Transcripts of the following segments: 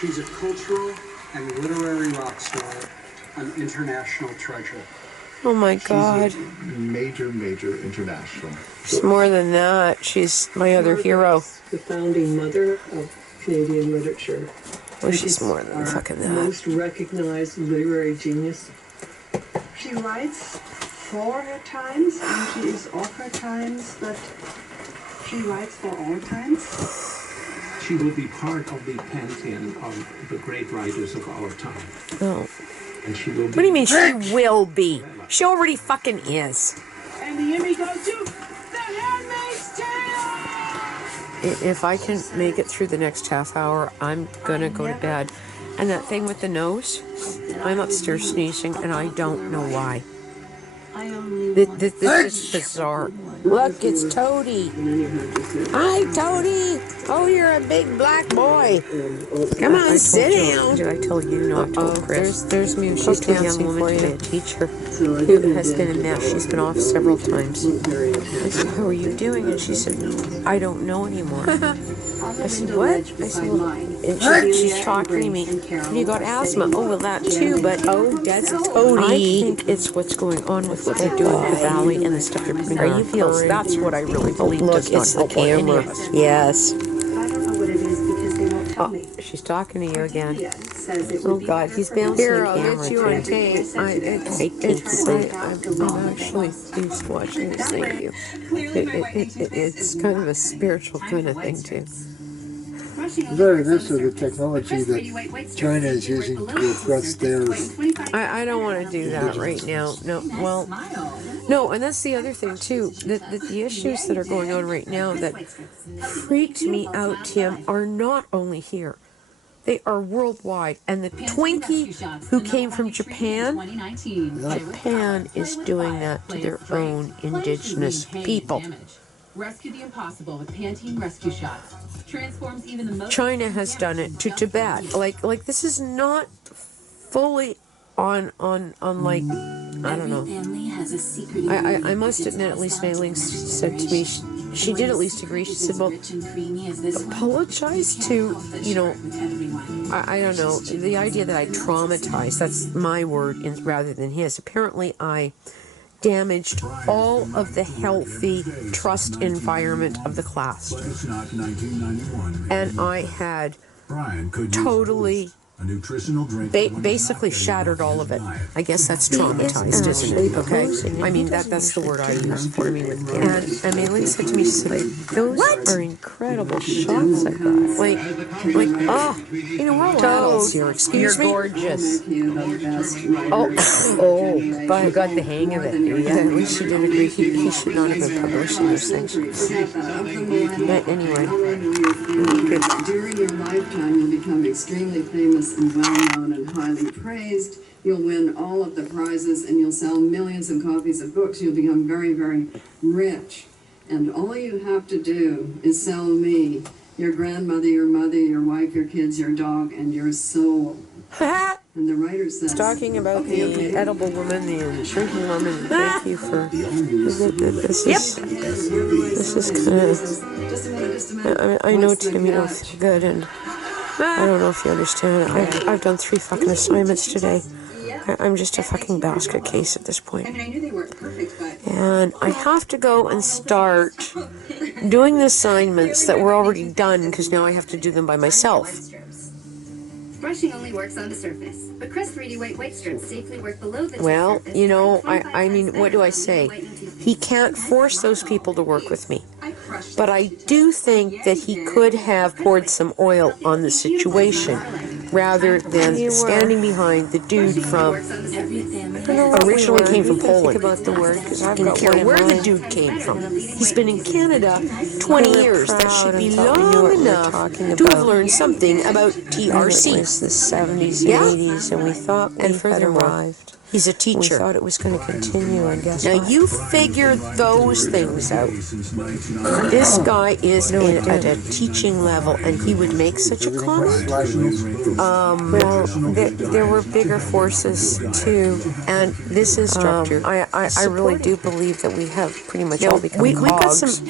She's a cultural and literary rock star, an international treasure. Oh my God. Major international. She's more than that. She's my other hero. The founding mother of Canadian literature. Oh, she's more than fucking that. Most recognized literary genius. She writes for her times, and she is of her times, but she writes for all times. She will be part of the pantheon of the great writers of our time. Oh. And she will be. What do you mean she will be? She already fucking is. And the Emmy goes to The Handmaid's Tale! If I can make it through the next half hour, I'm gonna go to bed. And that thing with the nose, I'm upstairs sneezing, and I don't know why. This is bizarre. Look, it's Toady. Hi, Toady. Oh, you're a big black boy. Come on, sit down. Did I tell you not to, Chris? There's me. She's a young woman today, a teacher who has been in math. She's been off several times. I said, how are you doing? And she said, I don't know anymore. I said, what? I said, well, and she's talking to me. You got asthma. Oh, well, that too, but that's Toady. I think it's what's going on with what they're doing with the valley and the stuff they're putting on our pills. That's what I really believe does not help any of us. Yes. I don't know what it is because they won't tell me. She's talking to you again. Oh God, he's bouncing the camera. Here, I'll get you on tape. I'm actually used to watching this thing. It's kind of a spiritual kind of thing too. Larry, this is the technology that China is using to address theirs. I don't want to do that right now. No, well, no, and that's the other thing too. That the issues that are going on right now that freaked me out, Tim, are not only here. They are worldwide. And the Twinkie who came from Japan is doing that to their own indigenous people. Rescue the impossible with Pantene Rescue Shots. Transforms even the most. China has done it to Tibet. Like this is not fully on like, I don't know. I must admit, at least Mei Ling said to me, she did at least agree. She said, well, apologize to, I don't know, the idea that I traumatized, that's my word rather than his. Apparently I damaged all of the healthy trust environment of the class. And I had totally basically shattered all of it. I guess that's traumatized, isn't it? Okay? I mean, that's the word I use for me with kids. And Mei Ling said to me, she said, those are incredible shots I got. Like, oh, we're all adults here. Excuse me? You're gorgeous. Oh, but I got the hang of it. Yeah, at least she did agree. He should not have been publishing those things. But anyway. During your lifetime, you'll become extremely famous and well-known and highly praised. You'll win all of the prizes and you'll sell millions of copies of books. You'll become very, very rich. And all you have to do is sell me, your grandmother, your mother, your wife, your kids, your dog, and your soul. And the writer says... Talking about the edible woman, the shrinking woman, thank you for... This is kind of... I know, Tim, you don't feel good, and I don't know if you understand. I've done 3 fucking assignments today. I'm just a fucking basket case at this point. And I have to go and start doing the assignments that were already done, because now I have to do them by myself. Brushing only works on the surface, but Crest 3D White strips safely work below the Well, I mean, what do I say? He can't force those people to work with me. But I do think that he could have poured some oil on the situation rather than standing behind the dude from, originally came from Poland. Didn't care where the dude came from. He's been in Canada 20 years. That should be long enough to have learned something about TRC. It was the 70s and 80s, and we thought we had arrived. He's a teacher. We thought it was going to continue, I guess. Now, you figure those things out. This guy is at a teaching level, and he would make such a comment? Well, there were bigger forces, too. And this instructor, I really do believe that we have pretty much all become cogs.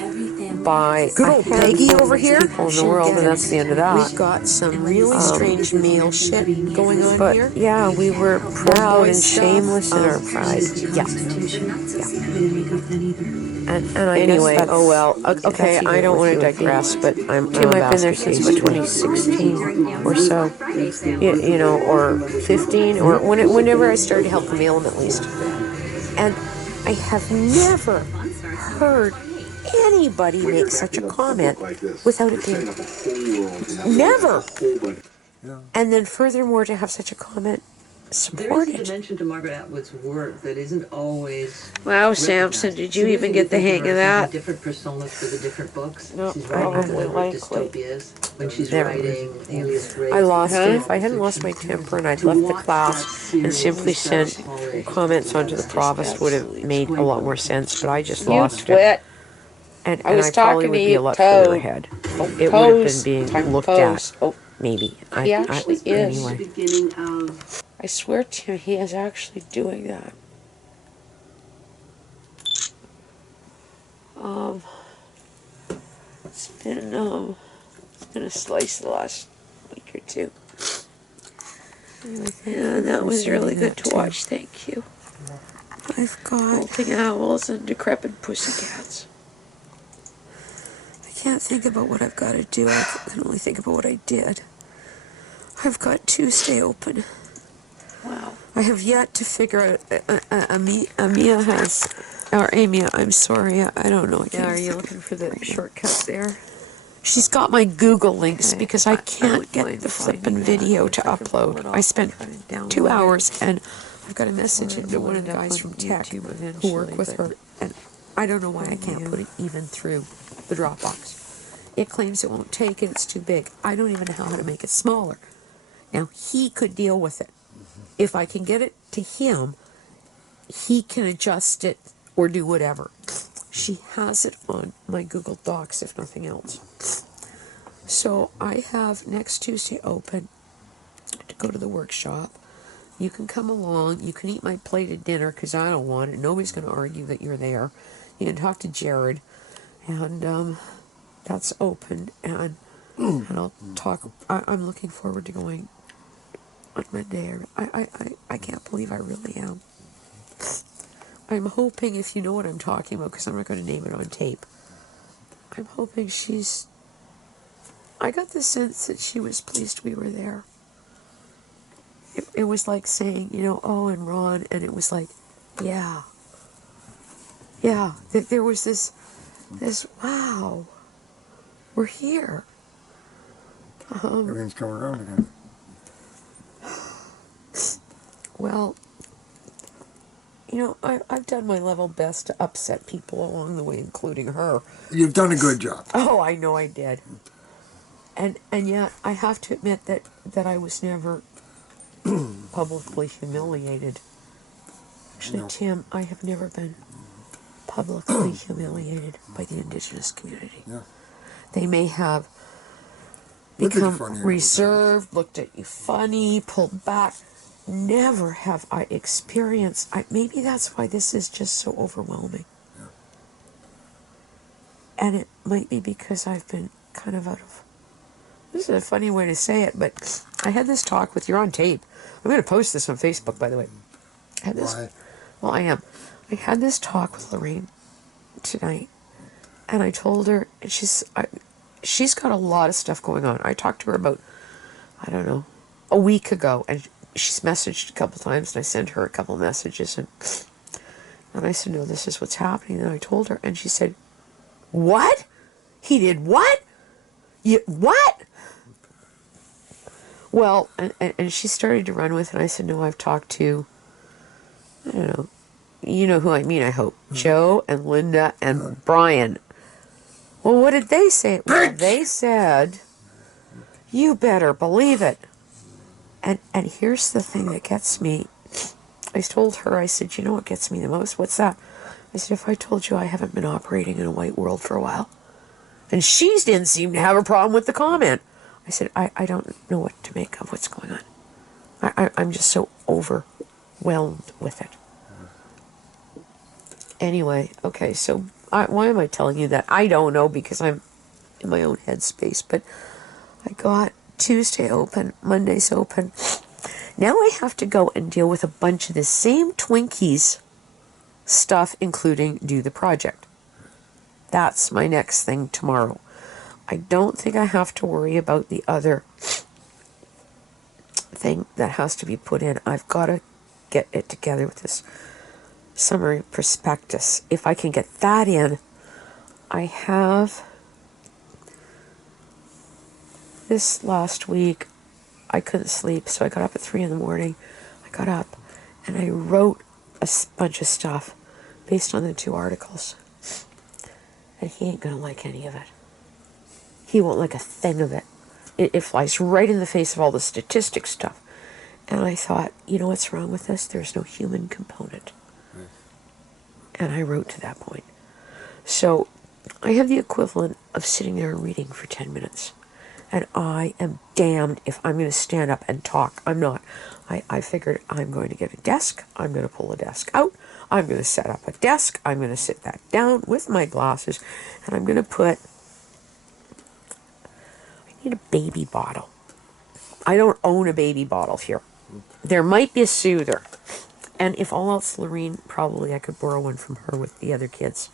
by Good a old Peggy handful over of here? people in the world, and that's the end of that. We've got some really strange male shit going on But here. yeah, we were proud boy and stuff, shameless in our pride. Yeah. And I Anyway, guess that's, oh well. okay, That's I even don't with want to you and me. digress, but I'm Tim, a I've been there basket since case about too. 2016 or so, you know, or 15, or whenever I started to help the mail them at least. And I have never heard anybody make such a comment without it being never. And then furthermore, to have such a comment There is a supported. dimension to Margaret Atwood's work that isn't always. Wow, Samson, did you even get the hang of that? Different personas for the different books. No, She's writing probably deliberate likely. dystopias. When she's Never. writing Alias Grace. I lost it. If I hadn't lost my temper and I'd left the class and simply sent comments onto the provost, would have made a lot more sense, but I just lost it. And I was I probably talking would to be you, a lot Toad. further ahead. It would have Pose. been being Time looked pose. at. Oh, Maybe. he actually is. Anyway. Beginning of I swear to you, he is actually doing that. It's been a slice the last week or two. Yeah, that was really good to watch. Thank you. I've got. Molting owls and decrepit pussycats. I can't think about what I've got to do. I can only think about what I did. I've got Tuesday open. Wow. I have yet to figure out. Amia has, or Amia. I'm sorry. I don't know. I Yeah, can't are you think looking for the shortcut there? She's got my Google links Okay. because I can't wouldn't get mind the finding flippin' that. video If to I can pull upload. it I off, spent I'll try and download 2 it. hours and I've got a message Or into one of the it'll guys end from up on tech YouTube who work eventually, with but- her, and I don't know why I can't put it even through the Dropbox. It claims it won't take it, it's too big. I don't even know how to make it smaller. Now, he could deal with it. If I can get it to him, he can adjust it or do whatever. She has it on my Google Docs, if nothing else. So I have next Tuesday open to go to the workshop. You can come along. You can eat my plated dinner because I don't want it. Nobody's going to argue that you're there. You can talk to Jared, and that's open. And I'll talk. I'm looking forward to going on Monday. I can't believe I really am. I'm hoping, if you know what I'm talking about, because I'm not going to name it on tape. I'm hoping she's. I got the sense that she was pleased we were there. It was like saying, you know, oh, and Ron, and it was like, yeah. Yeah, there was this, wow, we're here. Everything's coming around again. Well, you know, I've done my level best to upset people along the way, including her. You've done a good job. Oh, I know I did. And yet, I have to admit that I was never publicly humiliated. Actually, No. Tim, I have never been publicly humiliated by the Indigenous community. Yeah. They may have Looked at you become funny a couple reserved, looked at you funny, pulled back. Never have I experienced. Maybe that's why this is just so overwhelming. Yeah. And it might be because I've been kind of out of. This is a funny way to say it, but I had this talk with. You're on tape. I'm going to post this on Facebook, by the way. I had this. Why? Well, I am. I had this talk with Lorraine tonight, and I told her, and she's got a lot of stuff going on. I talked to her about, I don't know, a week ago, and she's messaged a couple times, and I sent her a couple of messages, and I said, no, this is what's happening. And I told her, and she said, what? He did what? What? Well, and she started to run with it, and I said, no, I've talked to, I don't know, you know who I mean, I hope, Joe and Linda and Brian. Well, what did they say? Well, they said, you better believe it. And here's the thing that gets me. I told her, I said, you know what gets me the most? What's that? I said, if I told you I haven't been operating in a white world for a while. And she didn't seem to have a problem with the comment. I said, I don't know what to make of what's going on. I'm just so overwhelmed with it. Anyway, okay, so why am I telling you that? I don't know because I'm in my own headspace. But I got Tuesday open, Monday's open. Now I have to go and deal with a bunch of the same Twinkies stuff, including do the project. That's my next thing tomorrow. I don't think I have to worry about the other thing that has to be put in. I've got to get it together with this summary prospectus. If I can get that in, I have this last week. I couldn't sleep, so I got up at 3 in the morning. I got up and I wrote a bunch of stuff based on the 2 articles. And he ain't gonna like any of it. He won't like a thing of it. It flies right in the face of all the statistics stuff. And I thought, you know what's wrong with this? There's no human component. And I wrote to that point. So I have the equivalent of sitting there and reading for 10 minutes. And I am damned if I'm going to stand up and talk. I'm not. I figured I'm going to get a desk. I'm going to pull a desk out. I'm going to set up a desk. I'm going to sit that down with my glasses. And I'm going to put... I need a baby bottle. I don't own a baby bottle here. There might be a soother. And if all else, Lorene, probably I could borrow one from her with the other kids.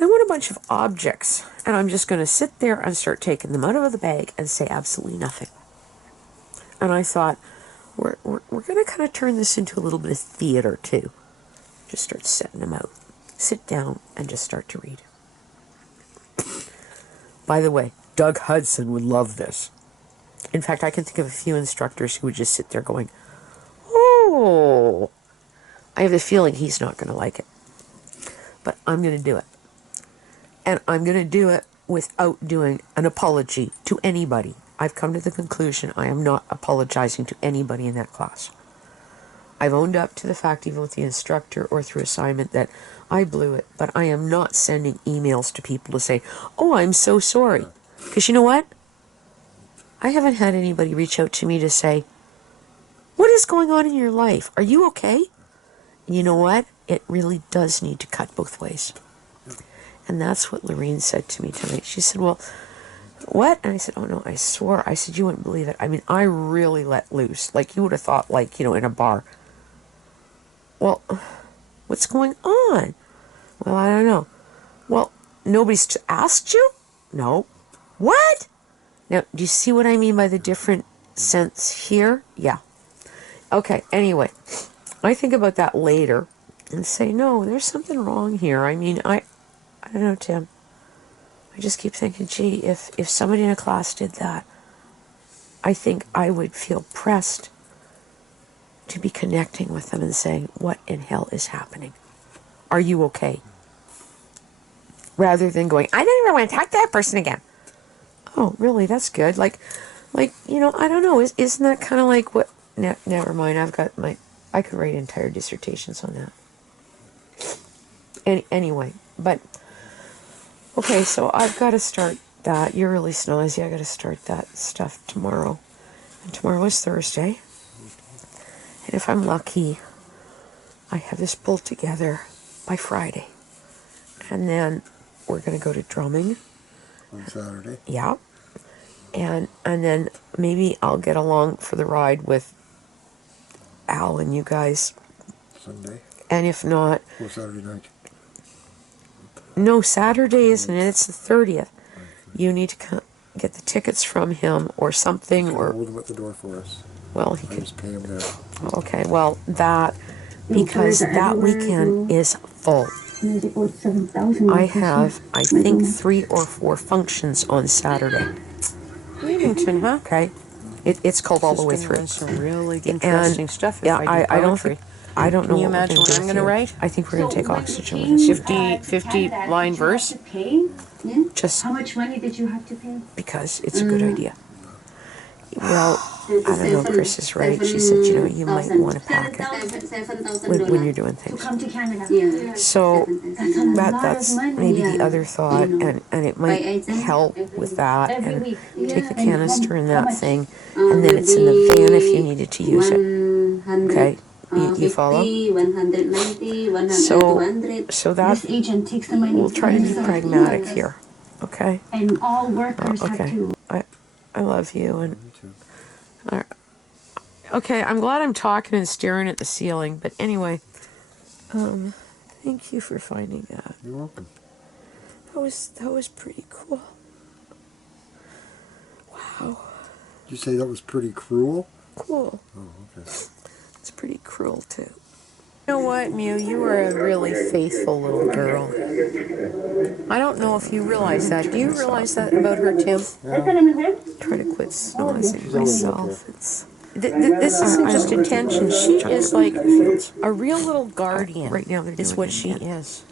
I want a bunch of objects, and I'm just going to sit there and start taking them out of the bag and say absolutely nothing. And I thought, we're going to kind of turn this into a little bit of theater, too. Just start setting them out. Sit down and just start to read. By the way, Doug Hudson would love this. In fact, I can think of a few instructors who would just sit there going, oh, I have the feeling he's not going to like it. But I'm going to do it. And I'm going to do it without doing an apology to anybody. I've come to the conclusion I am not apologizing to anybody in that class. I've owned up to the fact, even with the instructor or through assignment, that I blew it. But I am not sending emails to people to say, oh, I'm so sorry. Because you know what? I haven't had anybody reach out to me to say, what is going on in your life? Are you okay? And you know what? It really does need to cut both ways. And that's what Lorene said to me tonight. She said, well, what? And I said, oh, no, I swore. I said, you wouldn't believe it. I mean, I really let loose. Like, you would have thought, like, you know, in a bar. Well, what's going on? Well, I don't know. Well, nobody's asked you? No. What? Now, do you see what I mean by the different sense here? Yeah. Okay, anyway. I think about that later and say, no, there's something wrong here. I mean, I don't know, Tim. I just keep thinking, gee, if somebody in a class did that, I think I would feel pressed to be connecting with them and saying, what in hell is happening? Are you okay? Rather than going, I don't even want to talk to that person again. Oh, really? That's good. Like, you know, I don't know. Isn't that kind of like what... never mind. I could write entire dissertations on that. Anyway, but... Okay, so I've got to start that. You're really snazzy. I got to start that stuff tomorrow. And tomorrow is Thursday. And if I'm lucky, I have this pulled together by Friday. And then we're going to go to drumming. On Saturday? Yeah. And then maybe I'll get along for the ride with Al and you guys. Sunday? And if not... Or Saturday night? No, Saturday isn't it? It's the 30th. You need to get the tickets from him or something, or... Hold him at the door for us. Well, he could... Just pay him there. Okay, well, that... Because that weekend is full. I have, I think, 3 or 4 functions on Saturday. Leamington, huh? Okay. It's called all the way through. Some really interesting stuff. If Yeah, I don't think... I don't know. Can you what imagine what I'm going to write? I think we're going to take oxygen with us. 50 line verse? Just How much money did you have to pay? because it's a good idea. Well, I don't know, Chris is right. She said, you know, you might want to pack it when you're doing things. Come to Canada. So that's maybe the other thought, and it might help with that, and take the canister in that thing, and then it's in the van if you needed to use it. Okay, You follow? 50, 190, 100, So, 200. so that This agent takes the money. we'll try to be from pragmatic the here, okay? And all workers have Okay. to. I love you and. Okay, I'm glad I'm talking and staring at the ceiling, but anyway, thank you for finding that. You're welcome. That was pretty cool. Wow, Did you say that was pretty cruel? cool. Oh, okay. It's pretty cruel too. You know what, Mew? You are a really faithful little girl. I don't know if you realize that. Do you realize that about her, Tim? Try to quit snoozing myself. This isn't just attention. She is like a real little guardian. Right now, is what she is.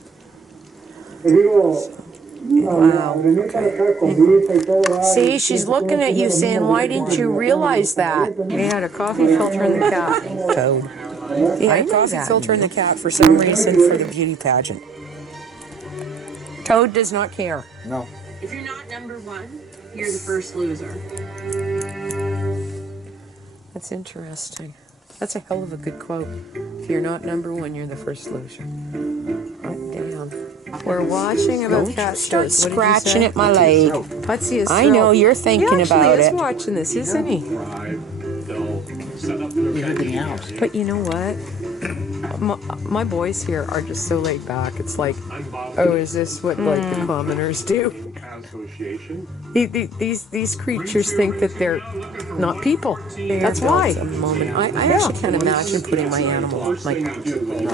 Wow. Okay. See, she's looking at you saying, "Why didn't you realize that?" They had a coffee filter in the cat. Toad. Yeah, a coffee filter in the cat for some reason for the beauty pageant. Toad does not care. No. If you're not number one, you're the first loser. That's interesting. That's a hell of a good quote. If you're not number one, you're the first loser. Oh, damn. We're watching about cat shows. Start scratching at my leg. Putsy is I know, you're thinking about it. He is watching this, isn't he? But you know what? My boys here are just so laid back. It's like, oh, is this what like the commoners do? These creatures think that they're not people. That's why. A moment. I actually can't imagine putting my animal, like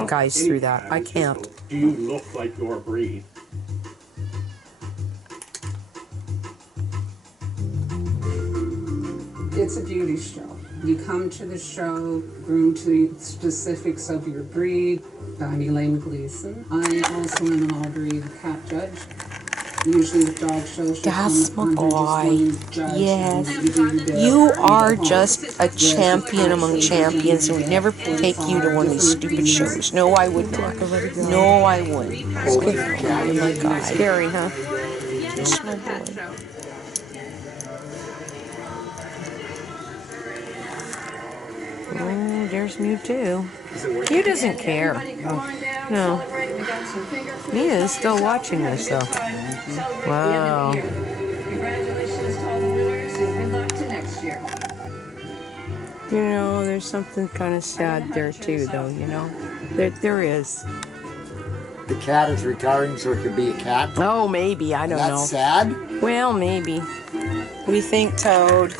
guys, through that. I can't. You look like your breed. It's a beauty show. You come to the show groomed to the specifics of your breed. I'm Elaine Gleason. I also am an all-breed cat judge. Usually with dog shows, that's my boy. Yes. You are just a champion among champions, and we never take you to one of these stupid shows. No, I would not. No, I wouldn't. Oh my God. Scary, huh? Just my boy. Oh, there's Mew too. Mew doesn't care. No. Mia is still watching this though. Wow. Congratulations to all the winners and good luck to next year. You know, there's something kind of sad there too, though. You know, there is. The cat is retiring so it can be a cat? Oh, maybe. I don't know. That's sad? Well, maybe. What do you think, Toad?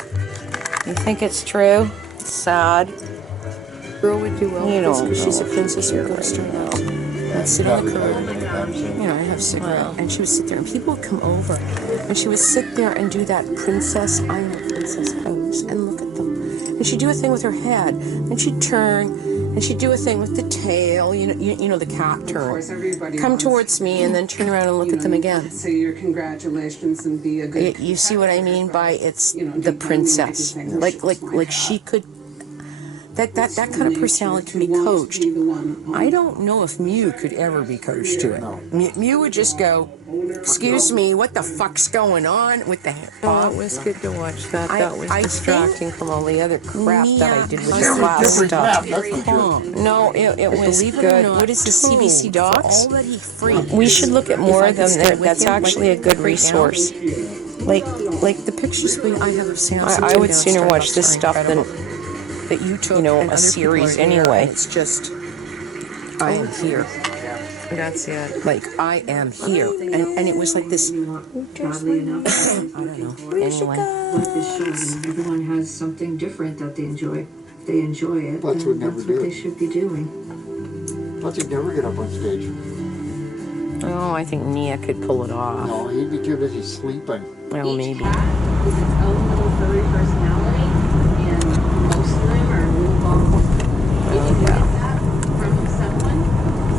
You think it's true? It's sad. Girl would do well because she's a princess who goes to her house. I'd sit on the curb, you know, I'd have a cigarette, and she would sit there, and people would come over, and she would sit there and do that princess, I'm a princess pose, and look at them. And she'd do a thing with her head, and she'd turn, and she'd do a thing with the tail, you know the cat turn. Come towards me, and then turn around and look at them again. Say your congratulations and be a good. You see what I mean by it's the princess, like she could. That kind of personality can be coached. I don't know if Mew could ever be coached to it. Mew would just go, "Excuse me, what the fuck's going on?" with the paw. It was good to watch that. That was distracting from all the other crap that I did with the class stuff. No, it was good. What is the CBC Docs? We should look at more of them. That's actually a good resource. Like the pictures I have of Samson. I would sooner watch this stuff than that you took, a series anyway. It's just, I am here. That's it. Like, I am here. And it was like this, I don't know. Anyway. What this shows, everyone has something different that they enjoy. If they enjoy it, That's what they should be doing. Plus he'd never get up on stage. Oh, I think Nia could pull it off. No, he'd be too busy sleeping. Well, maybe. With its own little furry personality, and most of them are a little long. If you get that from someone,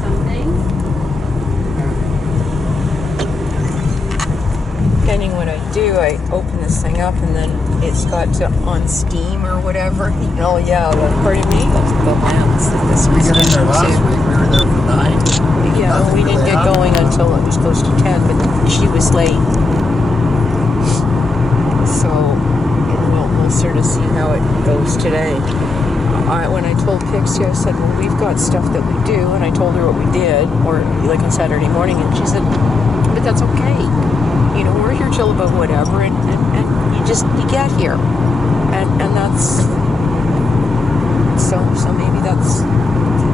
something. Depending what I do, I open this thing up and then it's got to on Steam or whatever. Pardon me? The lamps that this was We got in there last week. We were there for 9. Yeah, well, we didn't get going until it was close to 10, but she was late. So, we'll closer to see how it goes today. When I told Pixie, I said, well, we've got stuff that we do, and I told her what we did, or like on Saturday morning, and she said, but that's okay. You know, we're here till about whatever, and you get here. And that's, so maybe that's,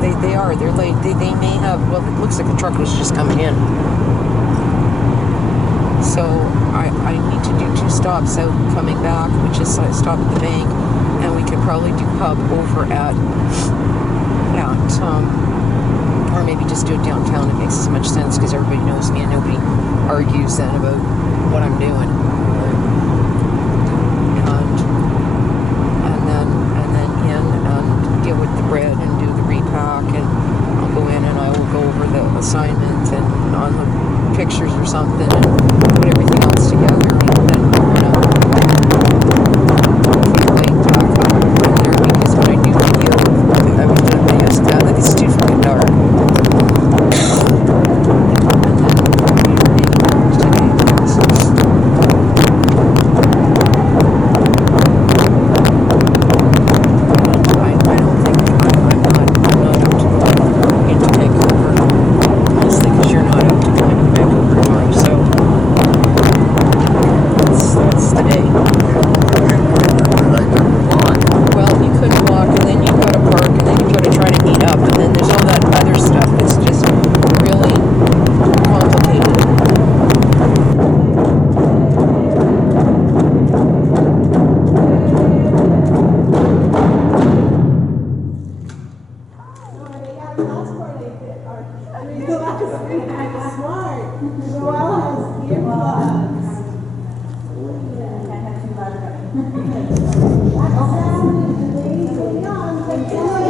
they're late. They may have, well, it looks like the truck was just coming in. So I need to do 2 stops out coming back, which is I stop at the bank, and we could probably do pub over at or maybe just do it downtown. It makes as much sense because everybody knows me and nobody argues then about what I'm doing. And then in and deal with the bread and do the repack, and I'll go in and I will go over the assignment and on the pictures or something and put everything else together, and then I'm gonna put a light back up in there because when I do deal with I was doing videos of that, like it's too fucking dark. Smart.